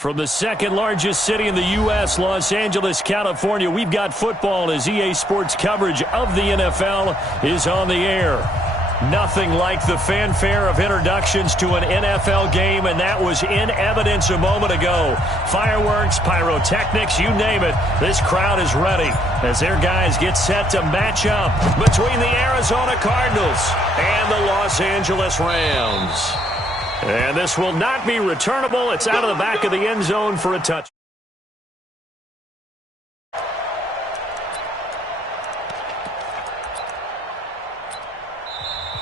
From the second largest city in the U.S., Los Angeles, California, we've got football as EA Sports coverage of the NFL is on the air. Nothing like the fanfare of introductions to an NFL game, and that was in evidence a moment ago. Fireworks, pyrotechnics, you name it. This crowd is ready as their guys get set to match up between the Arizona Cardinals and the Los Angeles Rams. And this will not be returnable. It's out of the back of the end zone for a touch.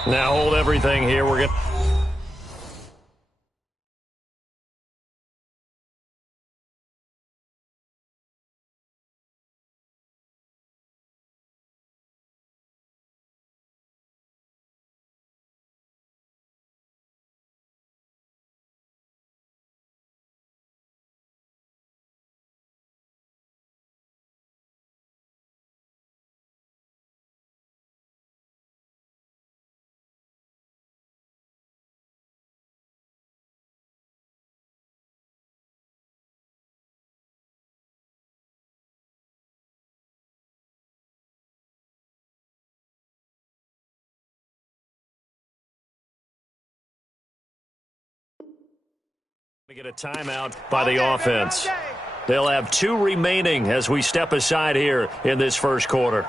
Now hold everything here. We're going to... get a timeout by the offense. They'll have 2 remaining as we step aside here in this first quarter.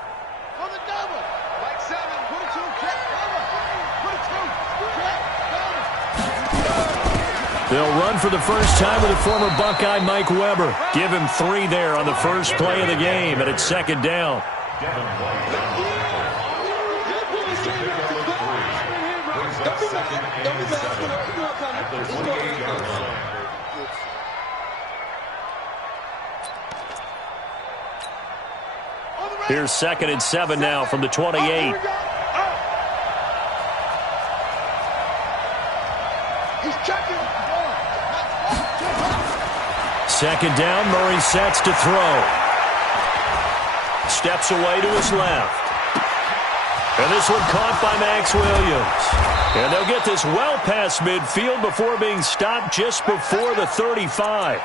They'll run for the first time with the former Buckeye Mike Weber. Give him 3 there on the first play of the game, and it's second down. Here's 2nd and 7 now from the 28. Second down, Murray sets to throw. Steps away to his left. And this one caught by Max Williams. And they'll get this well past midfield before being stopped just before the 35.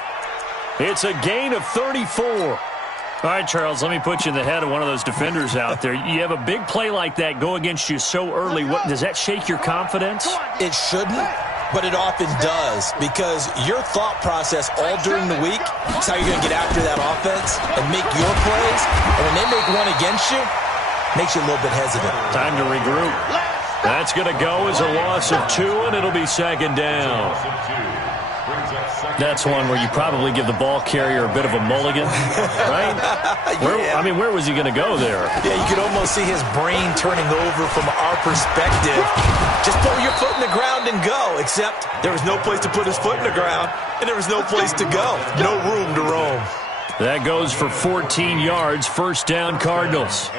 It's a gain of 34. All right, Charles, let me put you in the head of one of those defenders out there. You have a big play like that go against you so early. Does that shake your confidence? It shouldn't, but it often does, because your thought process all during the week is how you're going to get after that offense and make your plays. And when they make one against you, it makes you a little bit hesitant. Time to regroup. That's going to go as a loss of 2, and it'll be second down. That's one where you probably give the ball carrier a bit of a mulligan, right? Yeah. Where was he going to go there? Yeah, you could almost see his brain turning over from our perspective. Just put your foot in the ground and go, except there was no place to put his foot in the ground, and there was no place to go. No room to roam. That goes for 14 yards, first down Cardinals.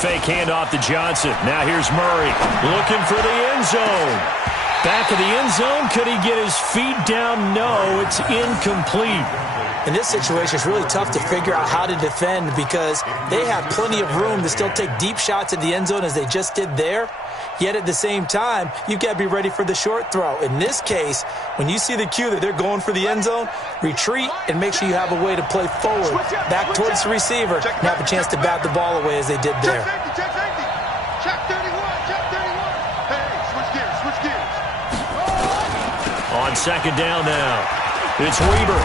Fake handoff to Johnson. Now here's Murray looking for the end zone. Back of the end zone. Could he get his feet down? No, it's incomplete. In this situation, it's really tough to figure out how to defend because they have plenty of room to still take deep shots at the end zone as they just did there. Yet at the same time, you've got to be ready for the short throw. In this case, when you see the cue that they're going for the end zone, retreat and make sure you have a way to play forward, back towards the receiver, and have a chance to bat the ball away as they did there. On second down now, it's Weber.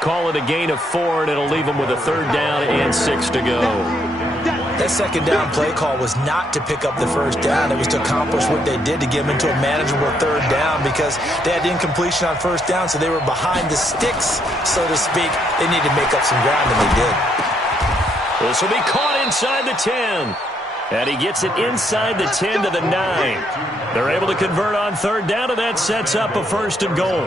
Call it a gain of 4, and it'll leave them with a 3rd down and 6 to go. That second down play call was not to pick up the first down. It was to accomplish what they did to get them into a manageable 3rd down because they had incompletion on first down, so they were behind the sticks, so to speak. They needed to make up some ground, and they did. This will be caught inside the 10. And he gets it inside the 10 to the 9. They're able to convert on 3rd down, and that sets up a 1st and goal.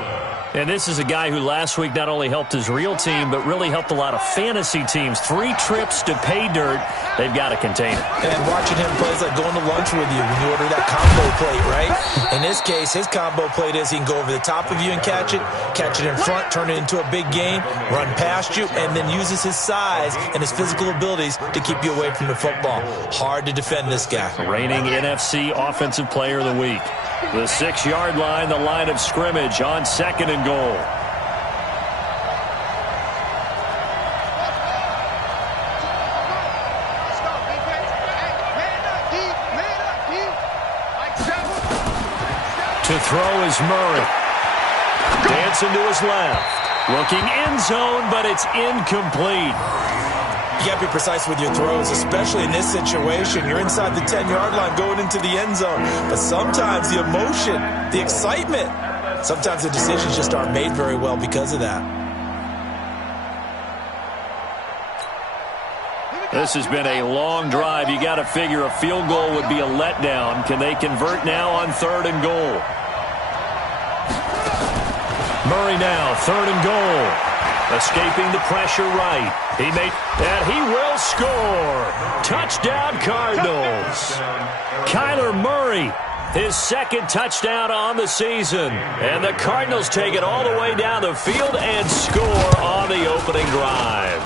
And this is a guy who last week not only helped his real team, but really helped a lot of fantasy teams. 3 trips to pay dirt. They've got to contain it. And watching him play is like going to lunch with you when you order that combo plate, right? In this case, his combo plate is he can go over the top of you and catch it in front, turn it into a big game, run past you, and then uses his size and his physical abilities to keep you away from the football. Hard to defend this guy. Reigning NFC Offensive Player of the Week. The 6-yard line, the line of scrimmage on 2nd and goal. To throw is Murray. Dancing to his left. Looking end zone, but it's incomplete. You got to be precise with your throws, especially in this situation. You're inside the 10-yard line going into the end zone. But sometimes the emotion, the excitement, sometimes the decisions just aren't made very well because of that. This has been a long drive. You got to figure a field goal would be a letdown. Can they convert now on 3rd and goal? Murray now, 3rd and goal. Escaping the pressure right. And he will score. Touchdown, Cardinals. Kyler Murray, his 2nd touchdown on the season. And the Cardinals take it all the way down the field and score on the opening drive.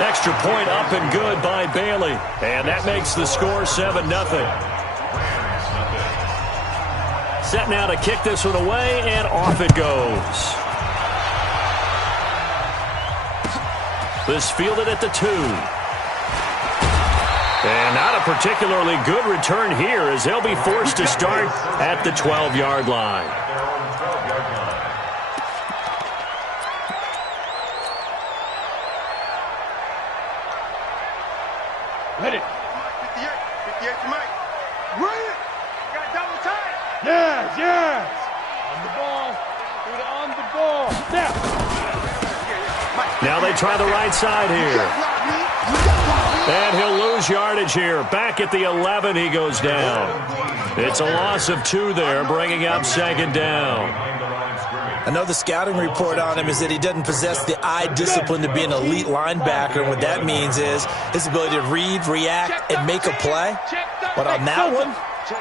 Extra point up and good by Bailey. And that makes the score 7-0. Set now to kick this one away, and off it goes. This fielded at the 2. And not a particularly good return here as they'll be forced to start at the 12-yard line. Ready. 58 to Mike. Run it. Got double time. Yes. On the ball. Now. Now they try the right side here. And he'll lose yardage here. Back at the 11, he goes down. It's a loss of 2 there, bringing up 2nd down. I know the scouting report on him is that he doesn't possess the eye discipline to be an elite linebacker. And what that means is his ability to read, react, and make a play. But on that one,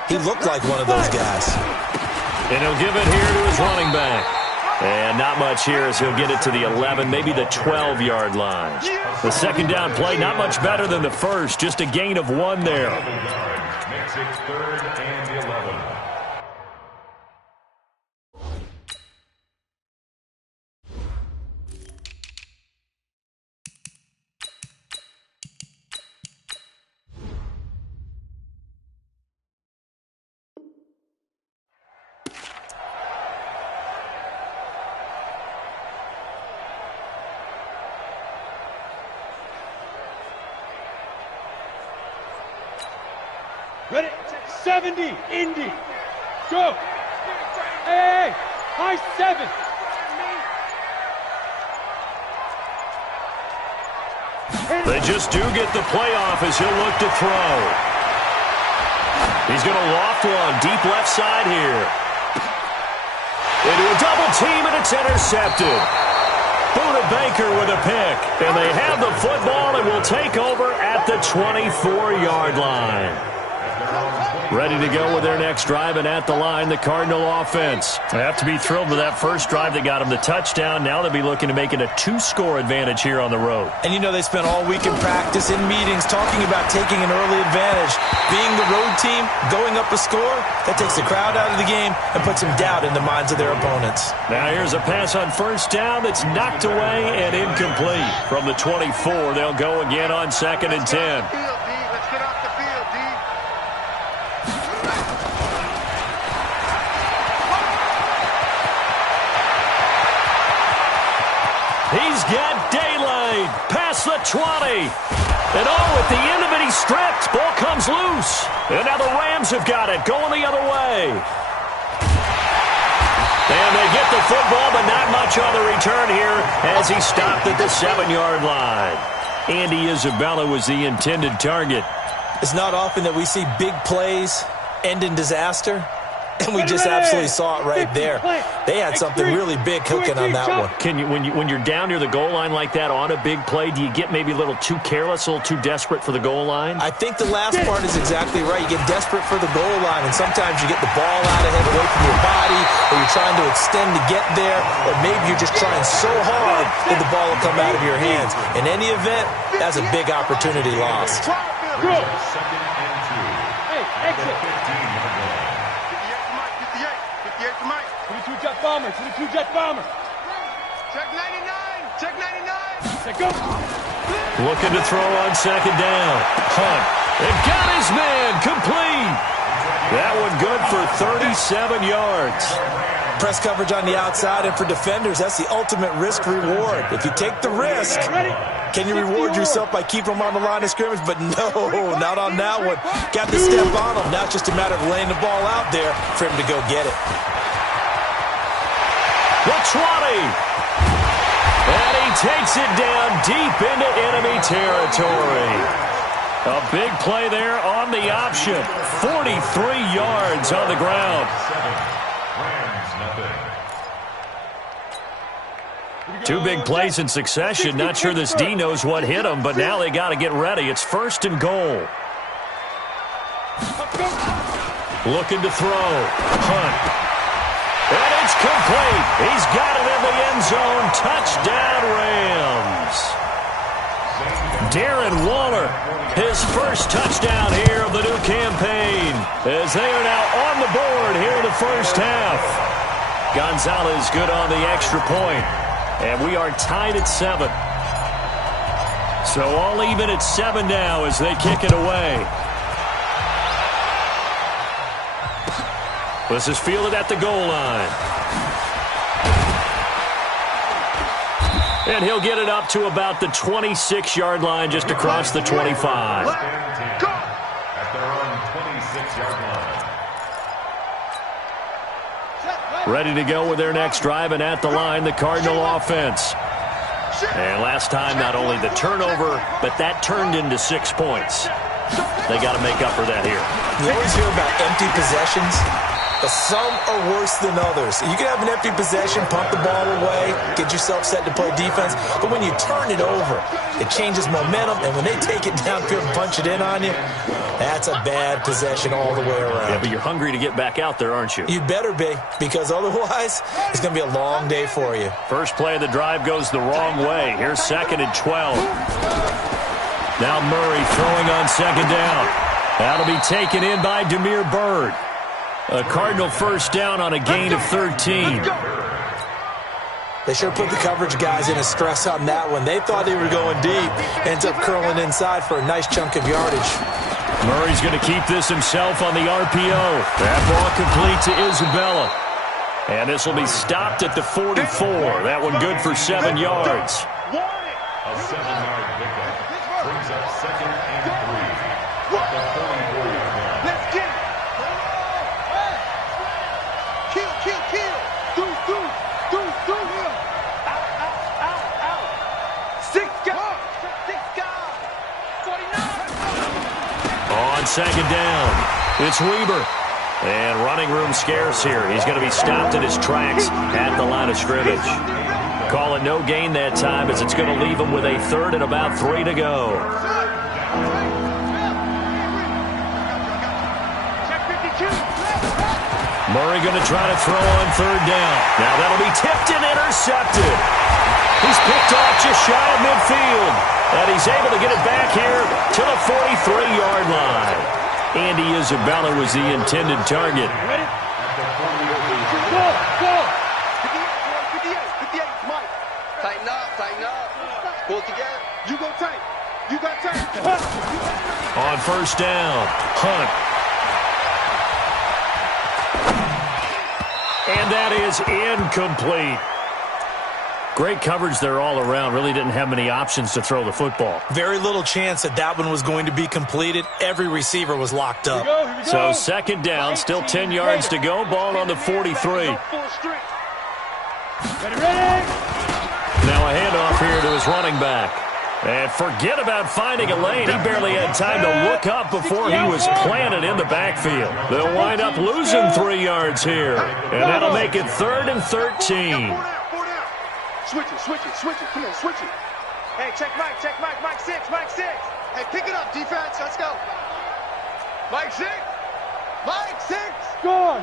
he looked like one of those guys. And he'll give it here to his running back. And not much here as he'll get it to the 11, maybe the 12-yard line. The 2nd down play, not much better than the first, just a gain of 1 there. Next, it's 3rd and 11. Ready? 70. Indy. Go. Hey. High 7. They just do get the playoff as he'll look to throw. He's going to loft one deep left side here. Into a double team, and it's intercepted. Buda Baker with a pick. And they have the football and will take over at the 24-yard line. Ready to go with their next drive, and at the line, the Cardinal offense. They have to be thrilled with that first drive that got them the touchdown. Now they'll be looking to make it a 2-score advantage here on the road. And you know they spent all week in practice, in meetings, talking about taking an early advantage. Being the road team, going up a score, that takes the crowd out of the game and puts some doubt in the minds of their opponents. Now here's a pass on 1st down that's knocked away and incomplete. From the 24, they'll go again on 2nd and 10. He's got daylight past the 20. And at the end of it, he's stripped. Ball comes loose. And now the Rams have got it, going the other way. And they get the football, but not much on the return here as he stopped at the 7-yard line. Andy Isabella was the intended target. It's not often that we see big plays end in disaster. And we just absolutely saw it right there. They had something really big cooking on that one. Can you, when you're down near the goal line like that on a big play, do you get maybe a little too careless, a little too desperate for the goal line? I think the last part is exactly right. You get desperate for the goal line, and sometimes you get the ball out ahead away from your body, or you're trying to extend to get there, or maybe you're just trying so hard that the ball will come out of your hands. In any event, that's a big opportunity lost. Second and 2. Hey, exit. 15-yard line. 58 to Mike. 22 jet bomber. 22 jet bomber. Check 99. Check 99. Check go. Looking to throw on second down. Hunt. It got his man complete. That one good for 37 yards. Press coverage on the outside, and for defenders, that's the ultimate risk-reward. If you take the risk, can you reward yourself by keeping them on the line of scrimmage? But no, not on that one. Got to step on them. Now it's just a matter of laying the ball out there for him to go get it. The 20. And he takes it down deep into enemy territory. A big play there on the option. 43 yards on the ground. 2 big plays in succession. Not sure this D knows what hit him, but now they got to get ready. It's 1st and goal. Looking to throw. Hunt. And it's complete. He's got it in the end zone. Touchdown, Rams. Darren Waller, his first touchdown here of the new campaign, as they are now on the board here in the first half. Gonzalez good on the extra point. And we are tied at 7. So all even at 7 now as they kick it away. This is fielded at the goal line. And he'll get it up to about the 26-yard line, just across the 25. At their own 26-yard line. Ready to go with their next drive, and at the line, the Cardinal offense. And last time, not only the turnover, but that turned into 6 points. They got to make up for that here. You always hear about empty possessions, but some are worse than others. You can have an empty possession, pump the ball away, get yourself set to play defense, but when you turn it over, it changes momentum, and when they take it downfield and punch it in on you, that's a bad possession all the way around. Yeah, but you're hungry to get back out there, aren't you? You better be, because otherwise, it's going to be a long day for you. First play of the drive goes the wrong way. Here's 2nd and 12. Now Murray throwing on second down. That'll be taken in by Damiere Byrd. A Cardinal first down on a gain of 13. They sure put the coverage guys in a stress on that one. They thought they were going deep. Ends up curling inside for a nice chunk of yardage. Murray's going to keep this himself on the RPO. That ball complete to Isabella. And this will be stopped at the 44. That one good for 7 yards. A 7-yard pickup brings up 2nd and 3. At the 44-yard line. Let's get it. Kill, kill, kill. Do. Out. 6 guys. 6 guys. 49. On second down, it's Weber. And running room scarce here. He's going to be stopped in his tracks at the line of scrimmage. Call it no gain that time, as it's going to leave him with a 3rd and about 3 to go. Murray going to try to throw on 3rd down. Now that'll be tipped and intercepted. He's picked off just shy of midfield. And he's able to get it back here to the 43-yard line. Andy Isabella was the intended target. Ready? Go. 58, Mike. Tighten up. Pull it together. You go tight. You got tight. On first down, Hunt. And that is incomplete. Great coverage there all around. Really didn't have many options to throw the football. Very little chance that one was going to be completed. Every receiver was locked up. Here we go. So second down, still 10 yards to go. Ball on the 43. Ready. Now a handoff here to his running back. And forget about finding a lane. He barely had time to look up before he was planted in the backfield. They'll wind up losing 3 yards here. And that'll make it 3rd and 13. Switch it. Come on, switch it. Hey, check Mike, Mike 6. Hey, pick it up, defense. Let's go. Mike 6. Go on.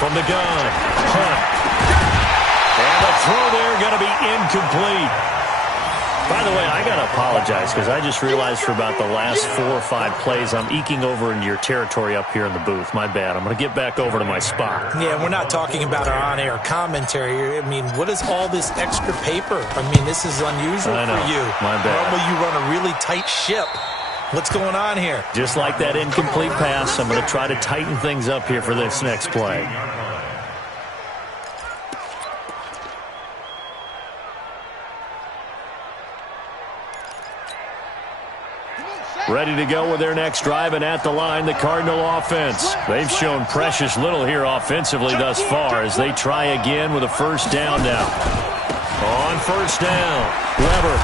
From the gun, Hunt. And the throw there going to be incomplete. By the way, I got to apologize because I just realized for about the last 4 or 5 plays, I'm eking over into your territory up here in the booth. My bad. I'm going to get back over to my spot. Yeah, we're not talking about our on-air commentary here. I mean, what is all this extra paper? I mean, this is unusual for you. My bad. Normally you run a really tight ship. What's going on here? Just like that incomplete pass, I'm going to try to tighten things up here for this next play. Ready to go with their next drive, and at the line, the Cardinal offense. They've shown precious little here offensively thus far as they try again with a first down now. On first down, Weber.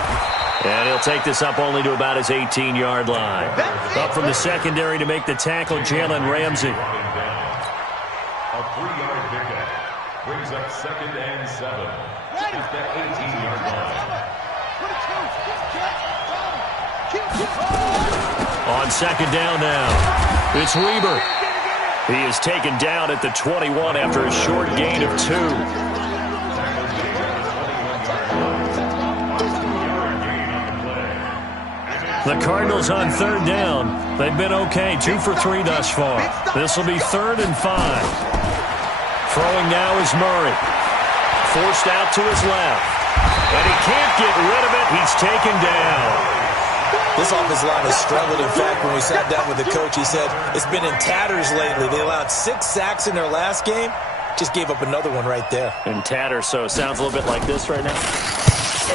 And he'll take this up only to about his 18-yard line. Up from the secondary to make the tackle, Jalen Ramsey. A 3-yard pickup brings up 2nd and 7 at the 18-yard line. On second down now, it's Weber. He is taken down at the 21 after a short gain of 2. The Cardinals on third down. They've been okay, 2 for 3 thus far. This will be 3rd and 5. Throwing now is Murray. Forced out to his left. And he can't get rid of it. He's taken down. This offensive line has struggled. In fact, when we sat down with the coach, he said it's been in tatters lately. They allowed 6 sacks in their last game. Just gave up another one right there. In tatters, so it sounds a little bit like this right now.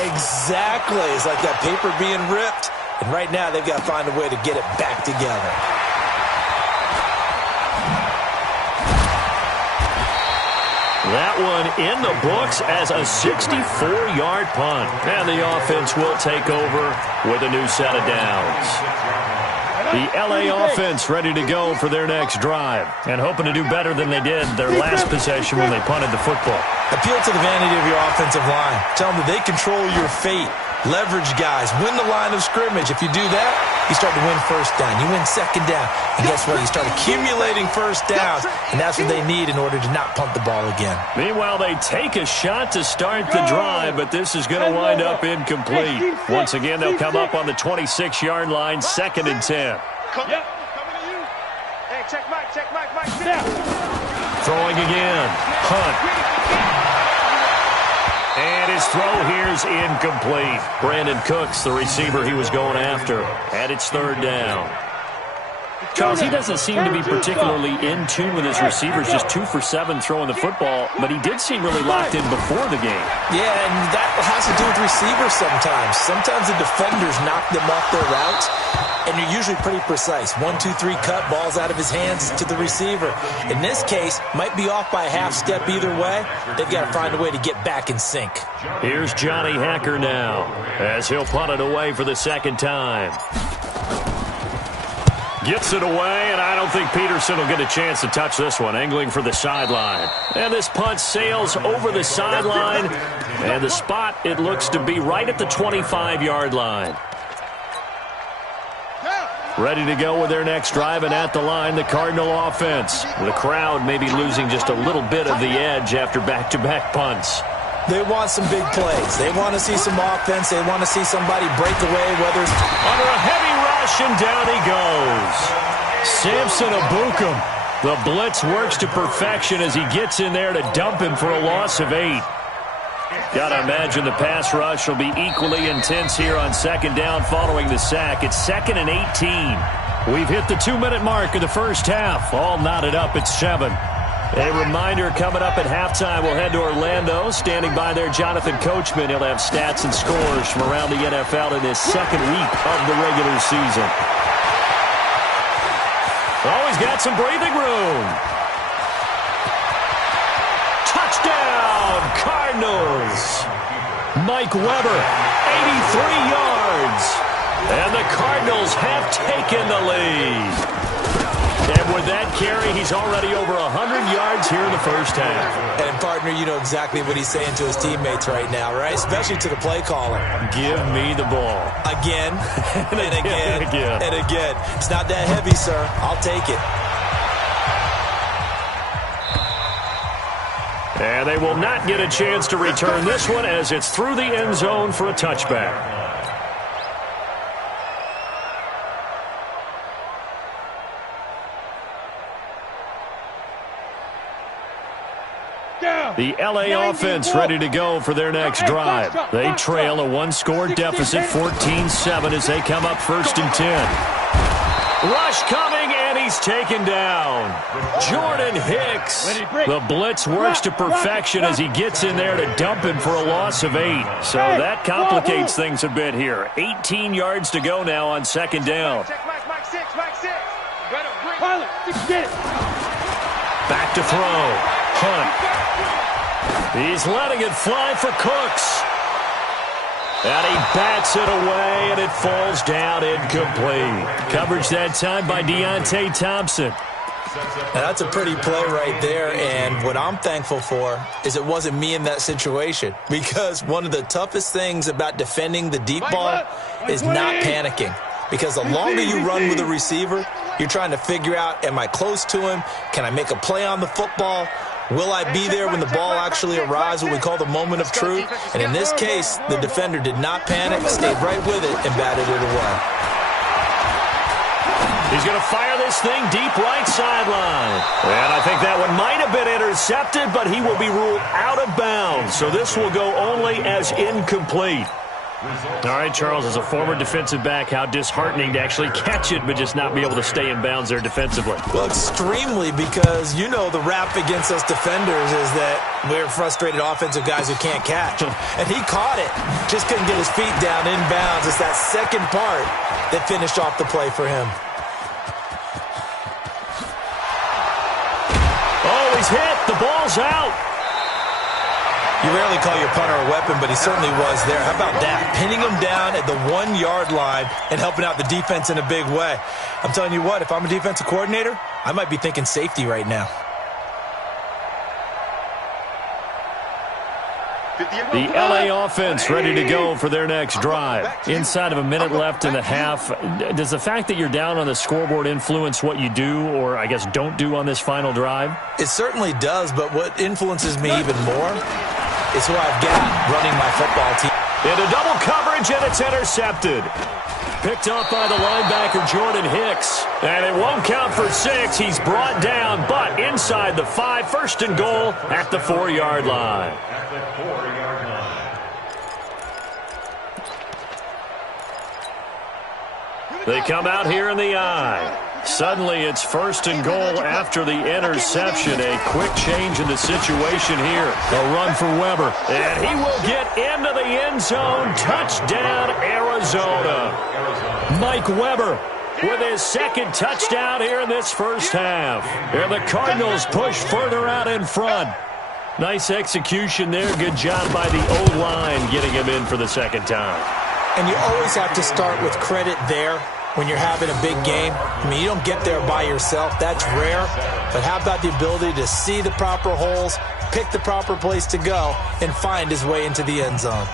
Exactly. It's like that paper being ripped. And right now, they've got to find a way to get it back together. That one in the books as a 64-yard punt. And the offense will take over with a new set of downs. The LA offense ready to go for their next drive and hoping to do better than they did their last possession when they punted the football. Appeal to the vanity of your offensive line. Tell them that they control your fate. Leverage guys. Win the line of scrimmage. If you do that, you start to win first down. You win second down. And guess what? You start accumulating first downs. And that's what they need in order to not punt the ball again. Meanwhile, they take a shot to start the drive, but this is going to wind up incomplete. Once again, they'll come up on the 26-yard line, 2nd and 10. Coming to you. Hey, check Mike. Throwing again. Hunt. And his throw here's incomplete. Brandon Cooks, the receiver he was going after, and it's 3rd down. Charles, he doesn't seem to be particularly in tune with his receivers, just 2 for 7 throwing the football, but he did seem really locked in before the game. Yeah, and that has to do with receivers sometimes. Sometimes the defenders knock them off their routes, and you're usually pretty precise. 1, 2, 3 cut, balls out of his hands to the receiver. In this case, might be off by a half step either way. They've got to find a way to get back in sync. Here's Johnny Hacker now, as he'll punt it away for the 2nd time. Gets it away, and I don't think Peterson will get a chance to touch this one. Angling for the sideline. And this punt sails over the sideline. And the spot, it looks to be right at the 25-yard line. Ready to go with their next drive, and at the line, the Cardinal offense. The crowd may be losing just a little bit of the edge after back-to-back punts. They want some big plays. They want to see some offense. They want to see somebody break away, whether it's under a heavy rush, and down he goes. Samson Abukum. The blitz works to perfection as he gets in there to dump him for a loss of 8. Gotta imagine the pass rush will be equally intense here on 2nd down following the sack. It's 2nd and 18. We've hit the 2-minute mark of the first half. All knotted up at 7. A reminder, coming up at halftime, we'll head to Orlando. Standing by there, Jonathan Coachman. He'll have stats and scores from around the NFL in this 2nd week of the regular season. Always got some breathing room. Touchdown, Cardinals. Mike Weber, 83 yards. And the Cardinals have taken the lead. And with that carry, he's already over 100 yards here in the first half. And, partner, you know exactly what he's saying to his teammates right now, right? Especially to the play caller. Give me the ball. Again, and again, again. and again. It's not that heavy, sir. I'll take it. And they will not get a chance to return this one as it's through the end zone for a touchback. The LA offense ready to go for their next drive. They trail a one-score deficit, 14-7, as they come up 1st and 10. Rush coming, and he's taken down. Jordan Hicks. The blitz works to perfection as he gets in there to dump him for a loss of 8. So that complicates things a bit here. 18 yards to go now on 2nd down. Back to throw. Hunt. He's letting it fly for Cooks. And he bats it away, and it falls down incomplete. Coverage that time by Deontay Thompson. Now, that's a pretty play right there, and what I'm thankful for is it wasn't me in that situation, because one of the toughest things about defending the deep ball is not panicking, because the longer you run with a receiver, you're trying to figure out, am I close to him? Can I make a play on the football? Will I be there when the ball actually arrives, what we call the moment of truth? And in this case, the defender did not panic, stayed right with it, and batted it away. He's going to fire this thing deep right sideline. And I think that one might have been intercepted, but he will be ruled out of bounds. So this will go only as incomplete. All right, Charles, as a former defensive back, how disheartening to actually catch it but just not be able to stay in bounds there defensively. Well, extremely, because you know the rap against us defenders is that we're frustrated offensive guys who can't catch. And he caught it, just couldn't get his feet down in bounds. It's that second part that finished off the play for him. Oh, he's hit. The ball's out. You rarely call your punter a weapon, but he certainly was there. How about that? Pinning him down at the 1-yard line and helping out the defense in a big way. I'm telling you what, if I'm a defensive coordinator, I might be thinking safety right now. The LA offense ready to go for their next drive. Inside of a minute left in the half, does the fact that you're down on the scoreboard influence what you do or, I guess, don't do on this final drive? It certainly does, but what influences me even more is who I've got running my football team. Into double coverage, and it's intercepted. Picked up by the linebacker, Jordan Hicks. And it won't count for 6. He's brought down, but inside the 5, 1st and goal at the 4-yard line. At the 4-yard line. They come out here in the I. Suddenly, it's 1st and goal after the interception. A quick change in the situation here. A run for Weber. And he will get into the end zone. Touchdown, Arizona. Mike Weber with his 2nd touchdown here in this first half. And the Cardinals push further out in front. Nice execution there. Good job by the O-line getting him in for the 2nd time. And you always have to start with credit there. When you're having a big game, I mean, you don't get there by yourself. That's rare. But how about the ability to see the proper holes, pick the proper place to go, and find his way into the end zone?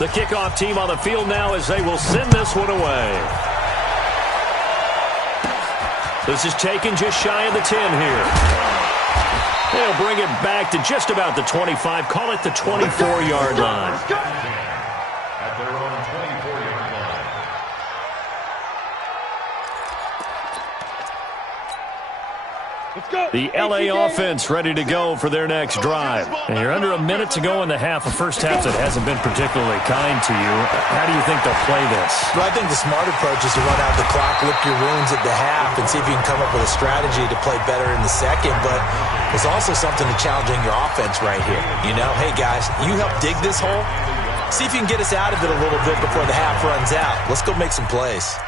The kickoff team on the field now as they will send this one away. This is taken just shy of the 10 here. They'll bring it back to just about the 25. Call it the 24-yard line. At their own 24-yard line. The LA offense ready to go for their next drive. And you're under a minute to go in the half. A first half that hasn't been particularly kind to you. How do you think they'll play this? Well, I think the smart approach is to run out the clock, lick your wounds at the half, and see if you can come up with a strategy to play better in the second. But there's also something to challenging your offense right here. You know, hey, guys, you help dig this hole. See if you can get us out of it a little bit before the half runs out. Let's go make some plays.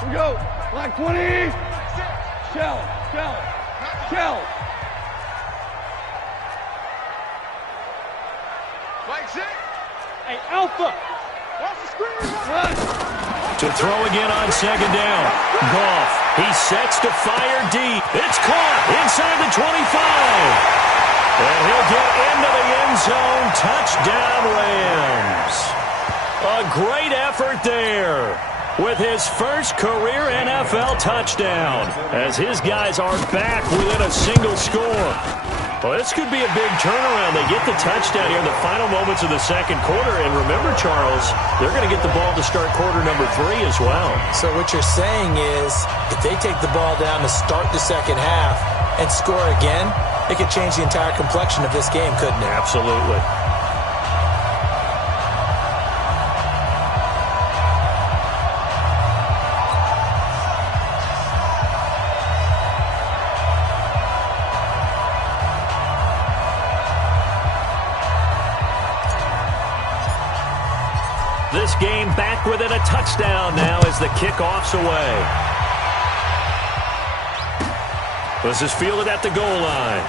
Here we go. Mike 20. Shell. Mike 6. Hey, Alpha. Watch the screen. To throw again on second down. Goff. He sets to fire deep. It's caught inside the 25. And he'll get into the end zone. Touchdown, Rams. A great effort there with his first career NFL touchdown as his guys are back within a single score. Well, this could be a big turnaround. They get the touchdown here in the final moments of the second quarter. And remember, Charles, they're going to get the ball to start quarter number 3 as well. So what you're saying is if they take the ball down to start the second half and score again, it could change the entire complexion of this game, couldn't it? Absolutely. This game back within a touchdown now as the kickoff's away. This is fielded at the goal line.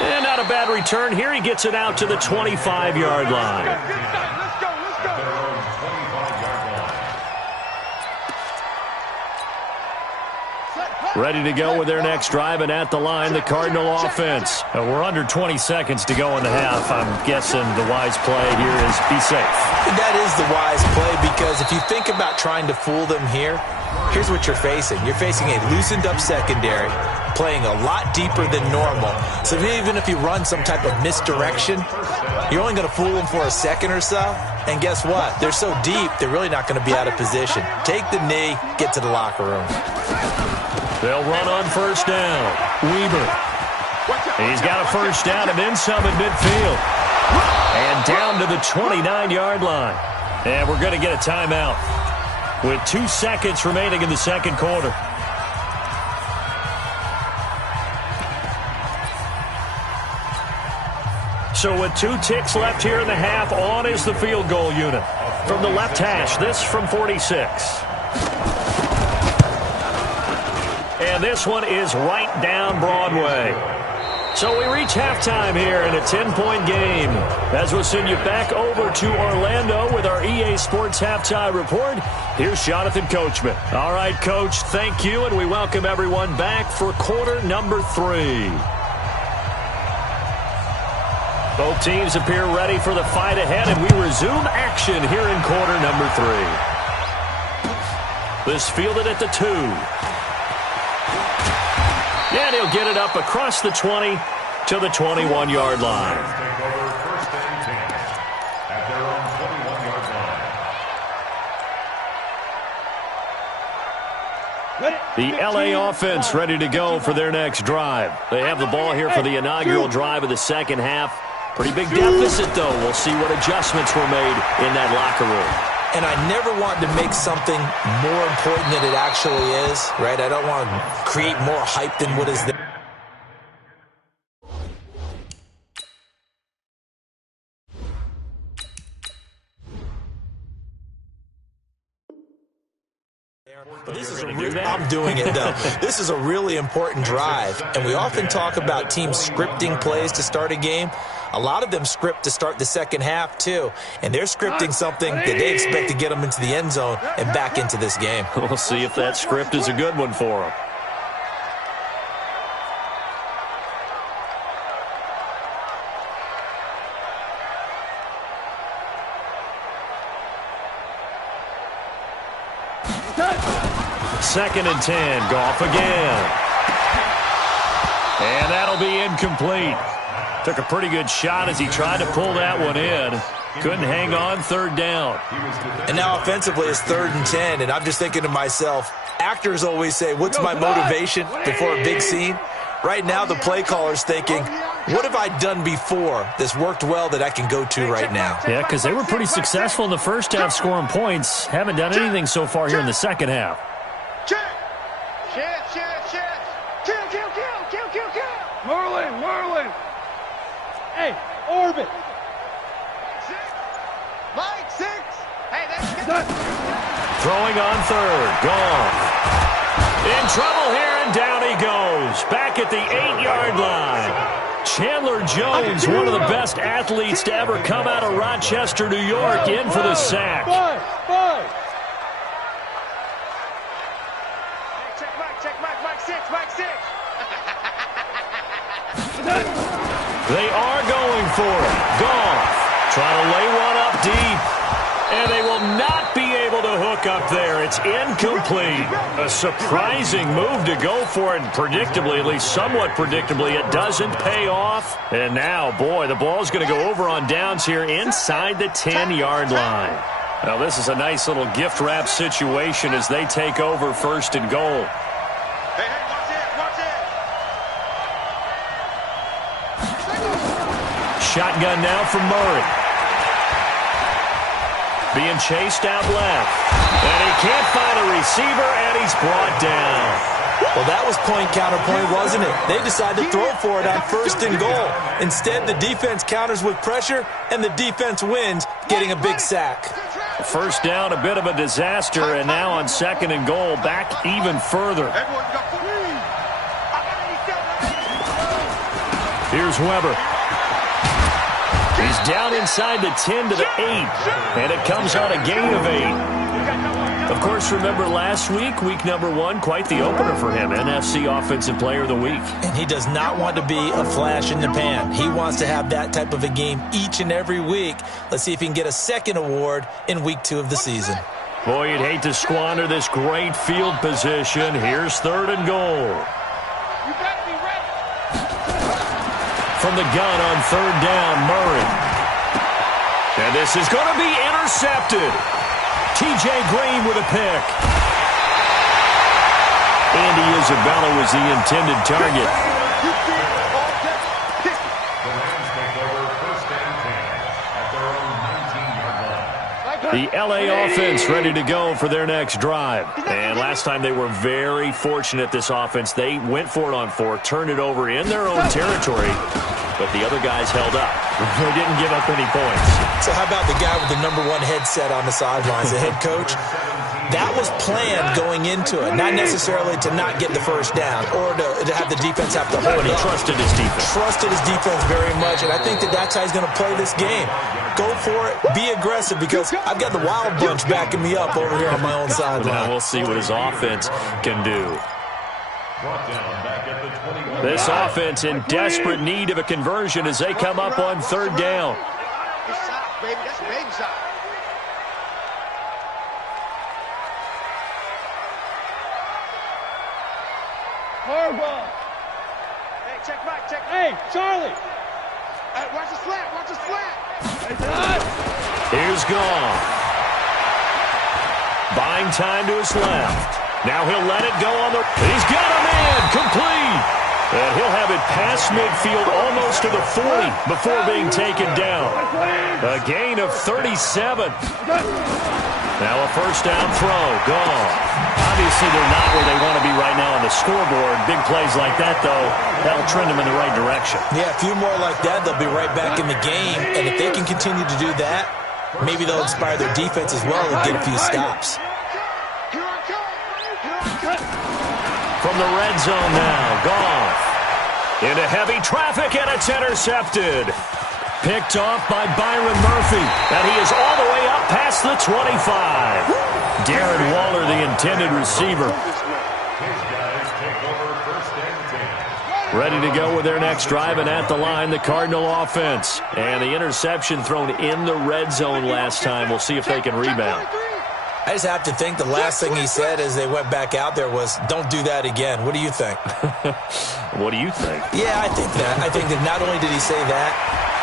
And not a bad return here. He gets it out to the 25-yard line. Let's go. Ready to go with their next drive, and at the line, the Cardinal offense. We're under 20 seconds to go in the half. I'm guessing the wise play here is be safe. That is the wise play because if you think about trying to fool them here, here's what you're facing. You're facing a loosened up secondary, playing a lot deeper than normal. So even if you run some type of misdirection, you're only going to fool them for a second or so. And guess what? They're so deep, they're really not going to be out of position. Take the knee, get to the locker room. They'll run on first down. Weaver. He's got a first down and then some at midfield. And down to the 29-yard line. And we're going to get a timeout with 2 seconds remaining in the second quarter. So with 2 ticks left here in the half, on is the field goal unit. From the left hash, this from 46. And this one is right down Broadway. So we reach halftime here in a 10-point game. As we'll send you back over to Orlando with our EA Sports Halftime Report, here's Jonathan Coachman. All right, Coach, thank you, and we welcome everyone back for quarter number 3. Both teams appear ready for the fight ahead, and we resume action here in quarter number 3. This fielded at the 2. And he'll get it up across the 20 to the 21-yard line. The LA offense ready to go for their next drive. They have the ball here for the inaugural drive of the second half. Pretty big deficit, though. We'll see what adjustments were made in that locker room. And I never want to make something more important than it actually is, right? I don't want to create more hype than what is there. I'm doing it, though. This is a really important drive, and we often talk about teams scripting plays to start a game. A lot of them script to start the second half, too, and they're scripting something that they expect to get them into the end zone and back into this game. We'll see if that script is a good one for them. Second and 10, Goff again. And that'll be incomplete. Took a pretty good shot as he tried to pull that one in. Couldn't hang on, third down. And now offensively it's 3rd and 10, and I'm just thinking to myself, actors always say, what's my motivation before a big scene? Right now the play caller's thinking, what have I done before that's worked well that I can go to right now? Yeah, because they were pretty successful in the first half scoring points. Haven't done anything so far here in the second half. Merlin. Hey, Orbit. Mike 6. Hey, that's Throwing on third. Gone. In trouble here, and down he goes. Back at the 8-yard line. Chandler Jones, one of the best athletes to ever come out of Rochester, New York, in for the sack. They are going for it. Goff trying to lay one up deep. And they will not be able to hook up there. It's incomplete. A surprising move to go for it. And predictably, at least somewhat predictably, it doesn't pay off. And now, boy, the ball's going to go over on downs here inside the 10-yard line. Now, this is a nice little gift wrap situation as they take over 1st and goal. Hey, watch it. Shotgun now from Murray. Being chased out left. And he can't find a receiver, and he's brought down. Well, that was point counterpoint, wasn't it? They decided to throw for it on 1st and goal. Instead, the defense counters with pressure, and the defense wins, getting a big sack. First down, a bit of a disaster, and now on 2nd and goal, back even further. Here's Weber. He's down inside the 10 to the 8, and it comes on a gain of 8. Of course, remember last week, week number 1, quite the opener for him, NFC Offensive Player of the Week. And he does not want to be a flash in the pan. He wants to have that type of a game each and every week. Let's see if he can get a second award in week 2 of the season. Boy, you'd hate to squander this great field position. Here's 3rd and goal. From the gun on 3rd down, Murray. And this is going to be intercepted. T.J. Green with a pick. Andy Isabella was the intended target. The L.A. offense ready to go for their next drive. And last time they were very fortunate, this offense. They went for it on 4, turned it over in their own territory, but the other guys held up. They didn't give up any points. So how about the guy with the number 1 headset on the sidelines, the head coach? That was planned going into it, not necessarily to not get the first down or to have the defense have to hold But he up. trusted his defense. Trusted his defense very much, and I think that's how he's going to play this game. Go for it, be aggressive, because I've got the Wild Bunch backing me up over here on my own sideline. Now we'll see what his offense can do. This offense in desperate need of a conversion as they come up on 3rd down. Baby, that's a baby shot. Horrible. Hey, check Mike, check. Hey, Charlie. Hey, watch the slant, watch the slant. Here's Goff. Buying time to his left. Now he'll let it go on the... He's got a man complete. And he'll have it past midfield almost to the 40 before being taken down. A gain of 37. Now a first down throw. Gone. Obviously, they're not where they want to be right now on the scoreboard. Big plays like that, though, that'll trend them in the right direction. Yeah, a few more like that, they'll be right back in the game. And if they can continue to do that, maybe they'll inspire their defense as well and get a few stops. From the red zone now, Goff. Into heavy traffic, and it's intercepted. Picked off by Byron Murphy, and he is all the way up past the 25. Darren Waller, the intended receiver. Ready to go with their next drive, and at the line, the Cardinal offense. And the interception thrown in the red zone last time. We'll see if they can rebound. I just have to think the last thing he said as they went back out there was, don't do that again. What do you think? What do you think? Yeah, I think that. I think that not only did he say that,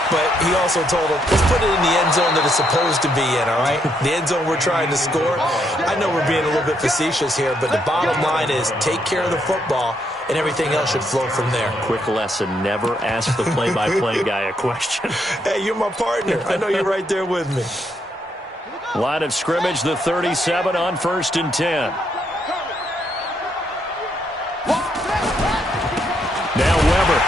but he also told him, let's put it in the end zone that it's supposed to be in, all right? The end zone we're trying to score. I know we're being a little bit facetious here, but the bottom line is take care of the football, and everything else should flow from there. Quick lesson, never ask the play-by-play guy a question. Hey, you're my partner. I know you're right there with me. Line of scrimmage, the 37 on 1st and 10. Now Weber.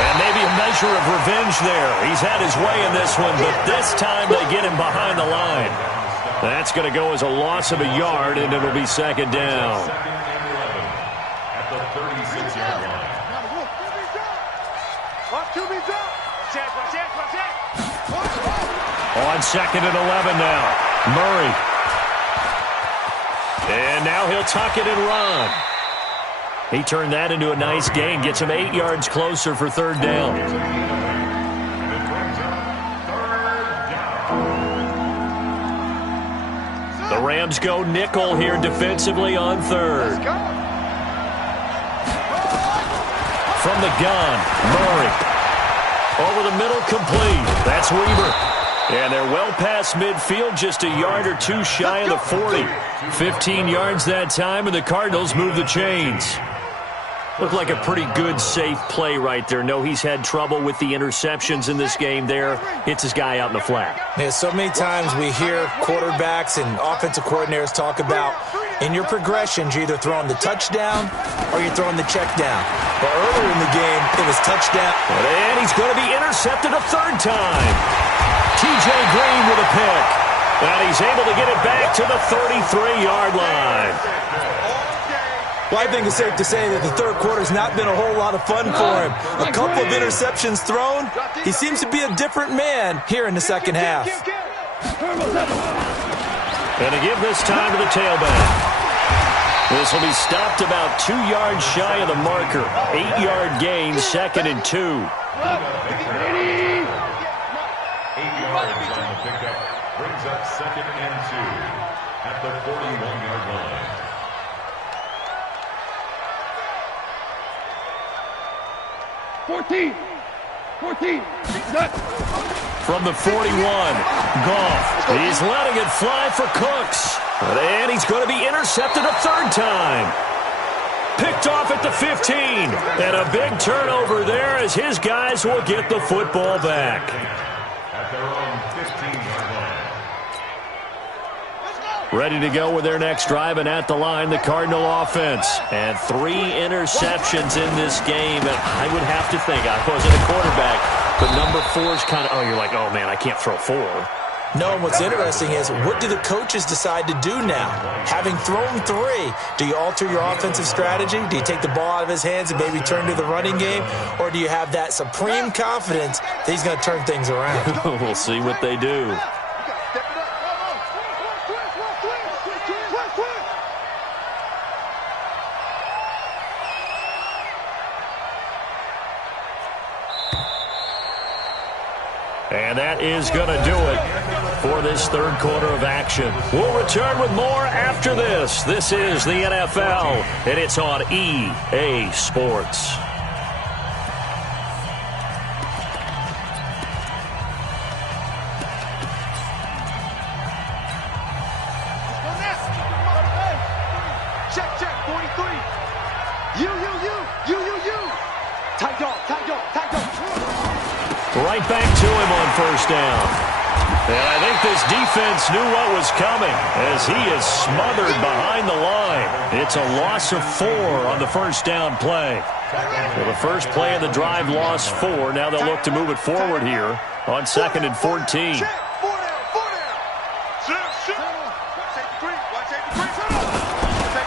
And maybe a measure of revenge there. He's had his way in this one, but this time they get him behind the line. That's going to go as a loss of a yard, and it'll be second down. Second and 11 at the 36-yard line. On second and 11 now. Murray. And now he'll tuck it and run. He turned that into a nice gain. Gets him 8 yards closer for third down. The Rams go nickel here defensively on third. From the gun, Murray. Over the middle, complete. That's Weaver. And they're well past midfield, just a yard or two shy of the 40. 15 yards that time, and the Cardinals move the chains. Looked like a pretty good, safe play right there. No, he's had trouble with the interceptions in this game there. Hits his guy out in the flat. Yeah, so many times we hear quarterbacks and offensive coordinators talk about, in your progressions, you're either throwing the touchdown or you're throwing the check down. But earlier in the game, it was touchdown. And he's going to be intercepted a third time. T.J. Green with a pick. And he's able to get it back to the 33-yard line. Well, I think it's safe to say that the third quarter's not been a whole lot of fun for him. A couple of interceptions thrown. He seems to be a different man here in the second half. And to give this time to the tailback. This will be stopped about 2 yards shy of the marker. 8-yard gain, second and 2. 8 yards on the pickup. Brings up second and 2 at the 41-yard line. From the 41, Goff. He's letting it fly for Cooks. And he's going to be intercepted a third time. Picked off at the 15. And a big turnover there as his guys will get the football back. At their own 15-yard line. Ready to go with their next drive, and at the line, the Cardinal offense. And 3 interceptions in this game. And I would have to think, I wasn't a quarterback, but number 4 is kind of, you're like, oh, man, I can't throw 4. No, and what's interesting is, what do the coaches decide to do now? Having thrown 3, do you alter your offensive strategy? Do you take the ball out of his hands and maybe turn to the running game? Or do you have that supreme confidence that he's going to turn things around? We'll see what they do. And that is going to do it for this third quarter of action. We'll return with more after this. This is the NFL, and it's on EA Sports. Check, 43. You. Tight dog. Right back to him on first down. And I think this defense knew what was coming as he is smothered behind the line. It's a loss of 4 on the first down play. Well, the first play of the drive lost 4. Now they'll look to move it forward here on second and 14.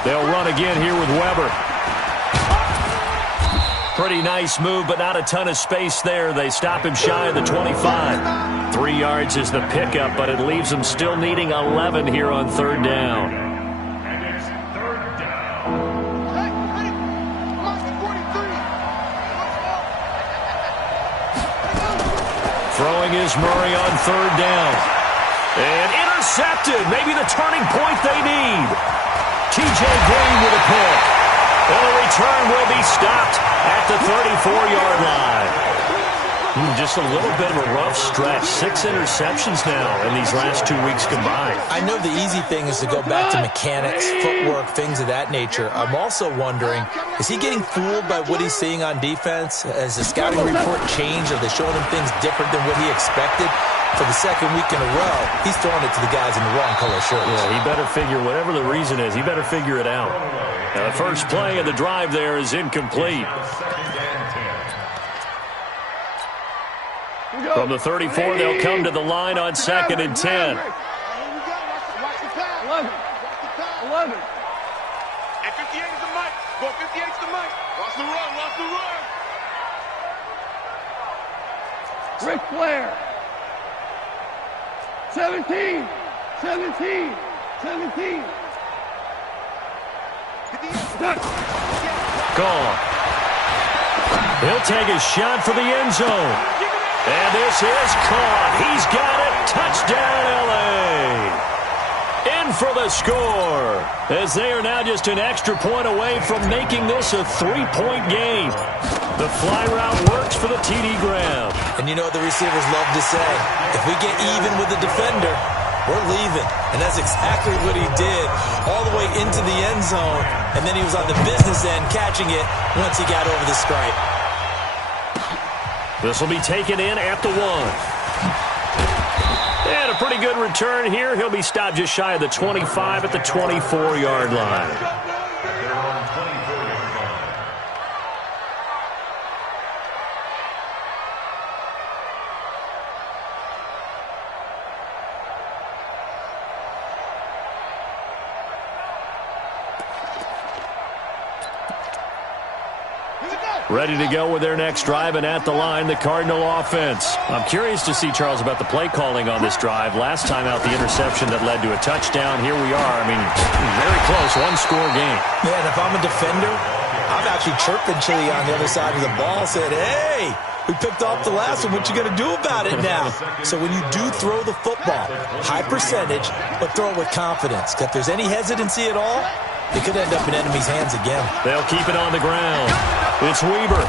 They'll run again here with Weber. Pretty nice move, but not a ton of space there. They stop him shy of the 25. 3 yards is the pickup, but it leaves them still needing 11 here on third down. And it's third down. Throwing is Murray on third down. And intercepted. Maybe the turning point they need. T.J. Green with a pick. Well, the return will be stopped at the 34-yard line. Just a little bit of a rough stretch. 6 interceptions now in these last 2 weeks combined. I know the easy thing is to go back to mechanics, footwork, things of that nature. I'm also wondering, is he getting fooled by what he's seeing on defense? Has the scouting report changed? Are they showing him things different than what he expected? For the second week in a row, he's throwing it to the guys in the wrong color shirts. Yeah, he better figure, whatever the reason is, he better figure it out. Now, the first play of the drive there is incomplete. From the 34, they'll come to the line on second and 10. Go 58's the mic. Watch the run, watch the run. Ric Flair. 17. 17. 17. Gone. He'll take a shot for the end zone. And this is caught. He's got it. Touchdown, L.A. In for the score, as they are now just an extra point away from making this a 3-point game. The fly route works for the TD grab. And you know what the receivers love to say? If we get even with the defender, we're leaving. And that's exactly what he did, all the way into the end zone. And then he was on the business end catching it once he got over the stripe. This will be taken in at the 1. And a pretty good return here. He'll be stopped just shy of the 25 at the 24-yard line. Ready to go with their next drive, and at the line, the Cardinal offense. I'm curious to see, Charles, about the play calling on this drive. Last time out, the interception that led to a touchdown. Here we are. I mean, very close, one-score game. Yeah, and if I'm a defender, I'm actually chirping Chili on the other side of the ball, said, hey, we picked off the last one. What you going to do about it now? So when you do throw the football, high percentage, but throw it with confidence. If there's any hesitancy at all, it could end up in enemy's hands again. They'll keep it on the ground. It's Weber.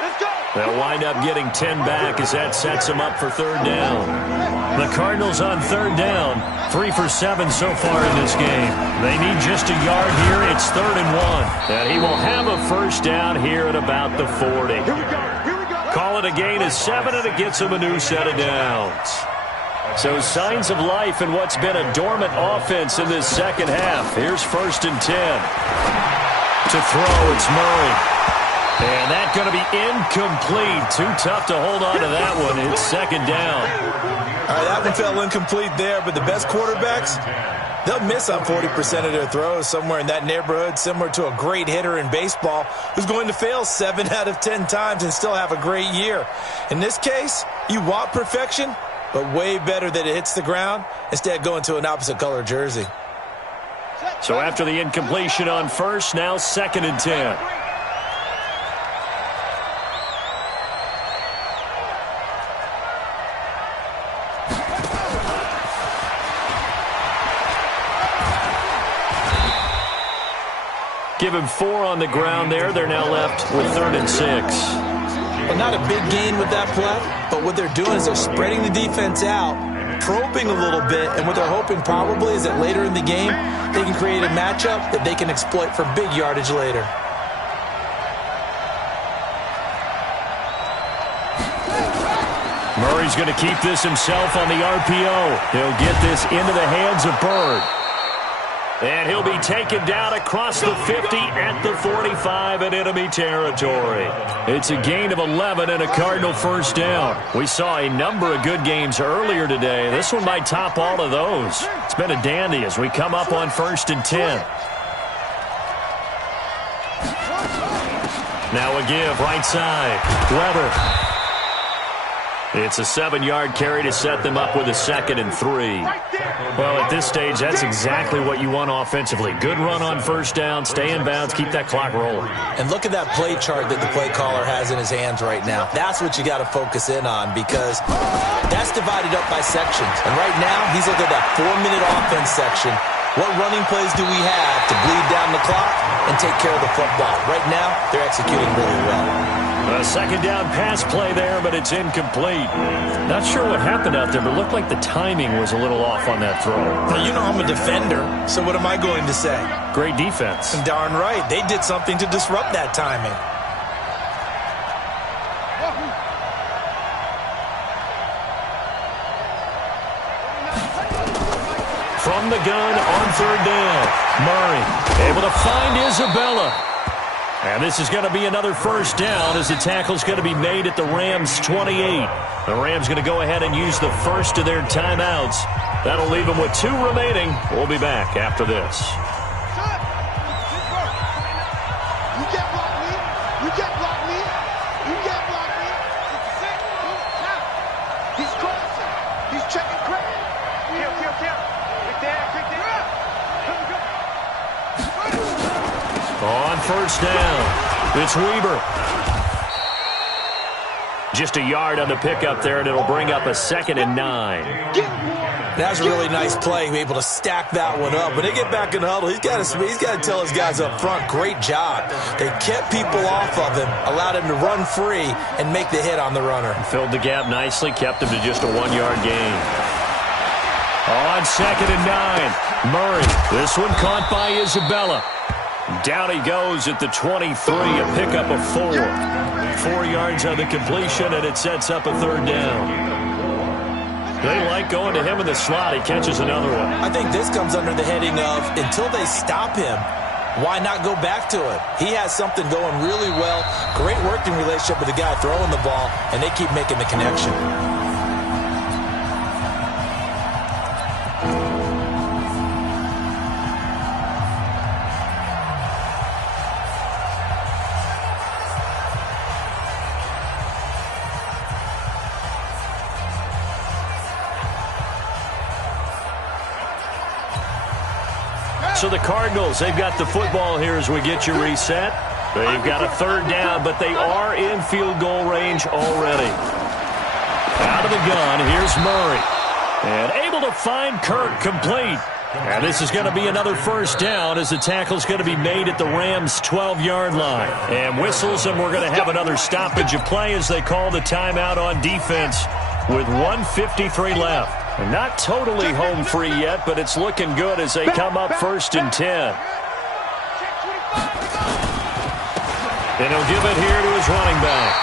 Let's go. They'll wind up getting 10 back as that sets them up for third down. The Cardinals on third down, 3 for 7 so far in this game. They need just a yard here. It's 3rd and 1. And he will have a first down here at about the 40. Here we go. Here we go. Call it a gain of 7, and it gets him a new set of downs. So signs of life in what's been a dormant offense in this second half. Here's 1st and 10. To throw, it's Murray. And that's going to be incomplete. Too tough to hold on to that one. It's 2nd down. All right, that one fell incomplete there, but the best quarterbacks, they'll miss on 40% of their throws, somewhere in that neighborhood, similar to a great hitter in baseball who's going to fail 7 out of 10 times and still have a great year. In this case, you want perfection, but way better that it hits the ground instead of going to an opposite color jersey. So after the incompletion on first, now 2nd and 10. Give him 4 on the ground there. They're now left with 3rd and 6. Well, not a big gain with that play, but what they're doing is they're spreading the defense out, probing a little bit, and what they're hoping probably is that later in the game, they can create a matchup that they can exploit for big yardage later. Murray's going to keep this himself on the RPO. He'll get this into the hands of Bird. And he'll be taken down across the 50 at the 45 in enemy territory. It's a gain of 11 and a Cardinal first down. We saw a number of good games earlier today. This one might top all of those. It's been a dandy as we come up on 1st and 10. Now a give right side. Weber. It's a 7-yard carry to set them up with a 2nd and 3. Well, at this stage, that's exactly what you want offensively. Good run on first down, stay in bounds, keep that clock rolling. And look at that play chart that the play caller has in his hands right now. That's what you got to focus in on because that's divided up by sections. And right now, he's looking at that 4-minute offense section. What running plays do we have to bleed down the clock and take care of the football? Right now, they're executing really well. A 2nd down pass play there, but it's incomplete. Not sure what happened out there, but it looked like the timing was a little off on that throw. Well, you know I'm a defender, so what am I going to say? Great defense. And darn right, they did something to disrupt that timing. From the gun on 3rd down, Murray able to find Isabella. And this is going to be another first down as the tackle's going to be made at the Rams' 28. The Rams going to go ahead and use the first of their timeouts. That'll leave them with 2 remaining. We'll be back after this. first down. It's Weber. Just a yard on the pickup there, and it'll bring up a 2nd and 9. That's a really nice play, able to stack that one up. When they get back in the huddle, he's got to tell his guys up front, great job. They kept people off of him, allowed him to run free, and make the hit on the runner. Filled the gap nicely, kept him to just a 1-yard gain. On 2nd and 9, Murray. This one caught by Isabella. Down he goes at the 23, a pickup of 4. 4 yards on the completion, and it sets up a 3rd down. They like going to him in the slot. He catches another one. I think this comes under the heading of, until they stop him, why not go back to it? He has something going really well. Great working relationship with the guy throwing the ball, and they keep making the connection. So the Cardinals, they've got the football here as we get you reset. They've got a 3rd down, but they are in field goal range already. Out of the gun, here's Murray. And able to find Kirk complete. And this is going to be another 1st down as the tackle's going to be made at the Rams' 12-yard line. And whistles, and we're going to have another stoppage of play as they call the timeout on defense with 1:53 left. And not totally home free yet, but it's looking good as they come up 1st and 10. And he'll give it here to his running back.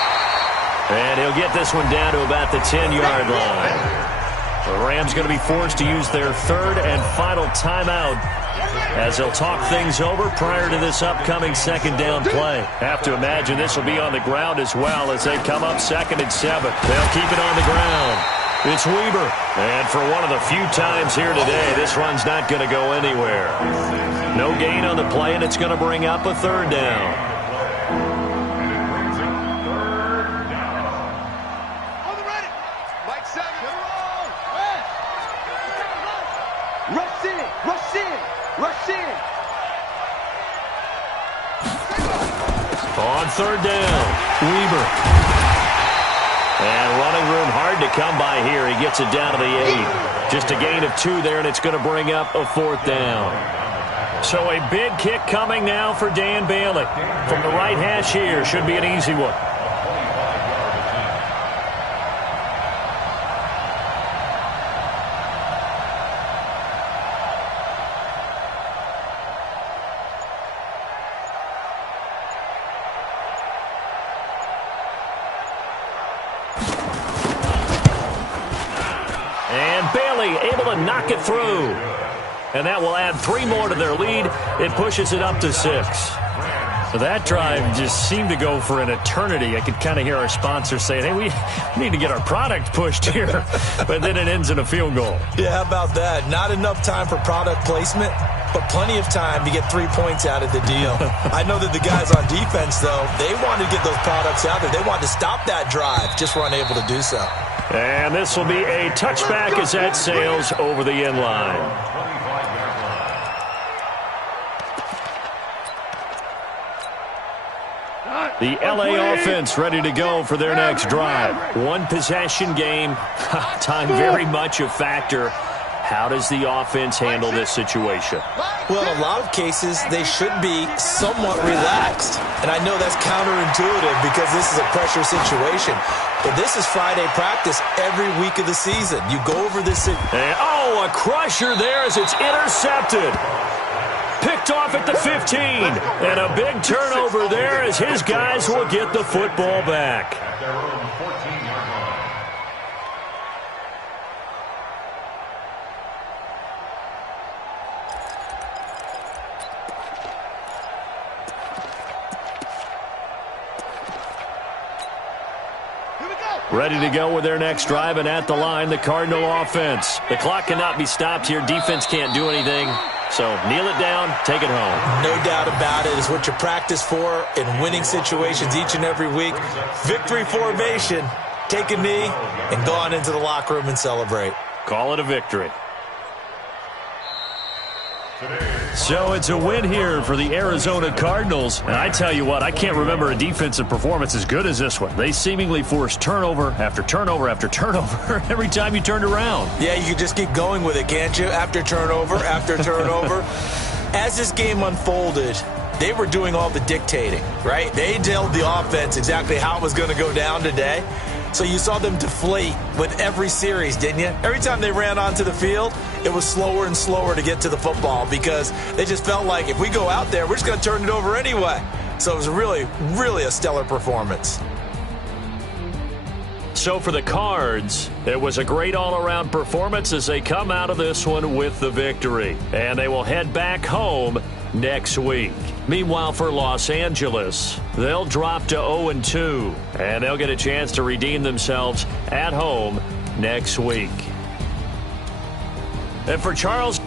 And he'll get this one down to about the 10-yard line. The Rams going to be forced to use their 3rd and final timeout as they'll talk things over prior to this upcoming 2nd down play. Have to imagine this will be on the ground as well as they come up 2nd and 7. They'll keep it on the ground. It's Weber. And for one of the few times here today, this run's not going to go anywhere. No gain on the play, and it's going to bring up a 3rd down. On the ready. Mike 7. Rush in. Rush in. Rush in. On 3rd down, Weber. And running room hard to come by here. He gets it down to the 8. Just a gain of 2 there, and it's going to bring up a 4th down. So a big kick coming now for Dan Bailey. From the right hash here, should be an easy one. Able to knock it through. And that will add 3 more to their lead. It pushes it up to 6. So that drive just seemed to go for an eternity. I could kind of hear our sponsors saying, hey, we need to get our product pushed here. But then it ends in a field goal. Yeah, how about that? Not enough time for product placement, but plenty of time to get 3 points out of the deal. I know that the guys on defense, though, they wanted to get those products out there. They wanted to stop that drive, just were unable to do so. And this will be a touchback as that sails over the end line. The LA offense ready to go for their next drive. 1 possession game. Time very much a factor. How does the offense handle this situation? Well, in a lot of cases, they should be somewhat relaxed. And I know that's counterintuitive because this is a pressure situation. But this is Friday practice every week of the season. You go over this. And, a crusher there as it's intercepted. Picked off at the 15. And a big turnover there as his guys will get the football back. Ready to go with their next drive, and at the line, the Cardinal offense. The clock cannot be stopped here. Defense can't do anything. So kneel it down, take it home. No doubt about it. It's what you practice for in winning situations each and every week. Victory formation. Take a knee and go on into the locker room and celebrate. Call it a victory. So it's a win here for the Arizona Cardinals. And I tell you what, I can't remember a defensive performance as good as this one. They seemingly forced turnover after turnover after turnover every time you turned around. Yeah, you can just keep going with it, can't you? After turnover, after turnover. As this game unfolded, they were doing all the dictating, right? They told the offense exactly how it was going to go down today. So you saw them deflate with every series, didn't you? Every time they ran onto the field, it was slower and slower to get to the football because they just felt like if we go out there, we're just going to turn it over anyway. So it was really, really a stellar performance. So for the Cards, it was a great all-around performance as they come out of this one with the victory. And they will head back home next week. Meanwhile, for Los Angeles, they'll drop to 0-2, and they'll get a chance to redeem themselves at home next week. And for Charles